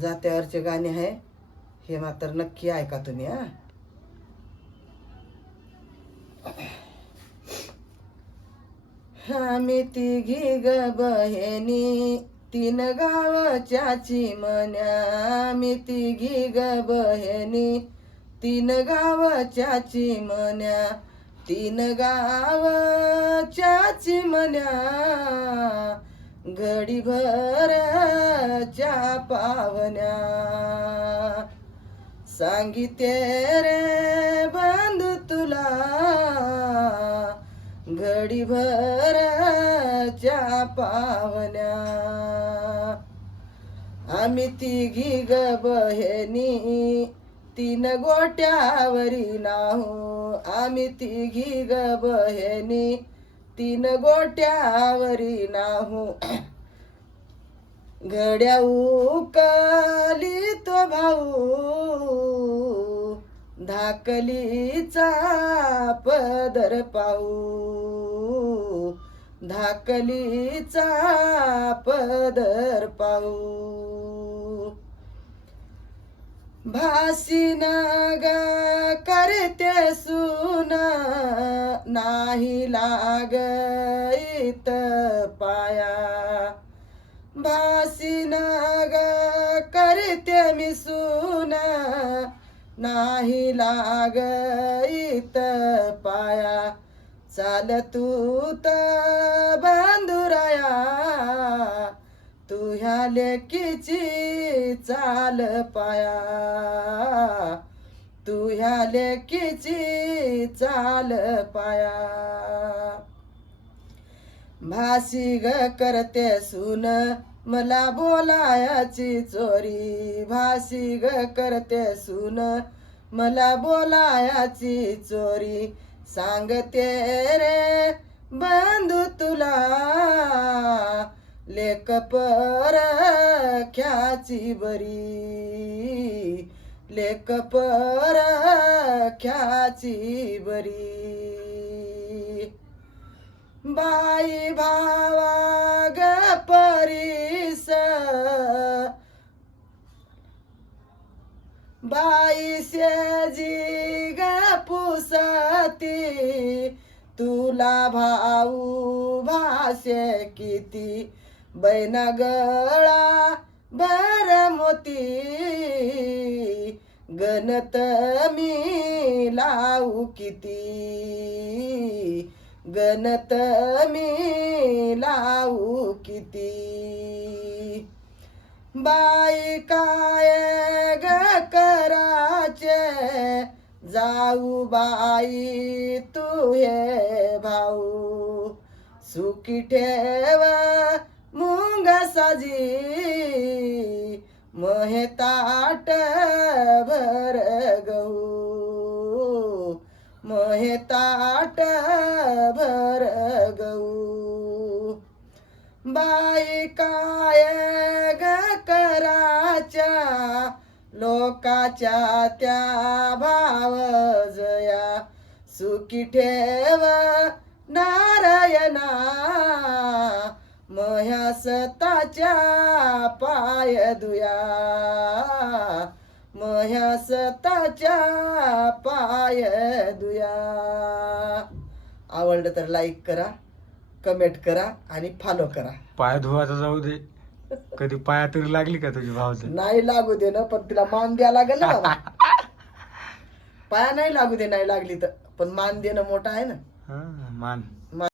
जात्यावरचे गाणे आहे हे मात्र नक्की ऐका तुम्ही. आम्ही तिघी ग बहिणी 3 गावच्या चिमण्या. आम्ही तिघी ग बहिणी 3 गावच्या चिमण्या. 3 गावच्या चिमण्या घडीभरच्या पावण्या. सांगिते रे बंधू तुला घडीभरच्या पावण्या. आम्ही तिघी ग बहिणी 3 गोट्यावरी नाहू. आम्ही तिघी ग बहिणी 3 गोट्यावरी नाहू. घड्या उकली तो भाऊ धाकलीचा पदर पाहू. धाकलीचा पदर पाहू. भासीन ग करते सुना नाही लागीत पाया. भासीन ग करते मी सुना नाही लागीत पाया. चाल तू त बंधुराया तुह्या लेकीची चाल पाया. तुह्या लेकीची चाल पाया. भासी ग करते सून मला बोलायाची चोरी. भासी ग करते सून मला बोलायाची चोरी. सांगते रे बंधू तुला लेक परख्याची बरी. लेक परख्याची बरी. बाई भावा ग परीस बाई शेजी ग पुसती. तुला भाऊ भाषे किती बैना गळा भर मोती. गणत मी लावू किती. गणत मी लावू किती. बाई काय ग कराचे जाऊ बाई तू हे भाऊ. सुखी ठेव मुंग साजी महे ताट भर गहू. महे ताट भर गहू. बाई काय ग कराच्या लोकाच्या त्या भाव जया. सुखी ठेव नारायणा मह्या सताच्या पाय दुया. मह्या सताच्या पाय दुया. आवडलं तर लाईक करा, कमेंट करा आणि फॉलो करा. पाय धुवायचा जाऊ दे. कधी पाया तरी लागली का तुझी भावचं? नाही लागू दे ना, पण तिला मान द्या लागेल ना बाबा. पाया नाही लागू दे, नाही लागली तर, पण मान देणं मोठं आहे ना. मान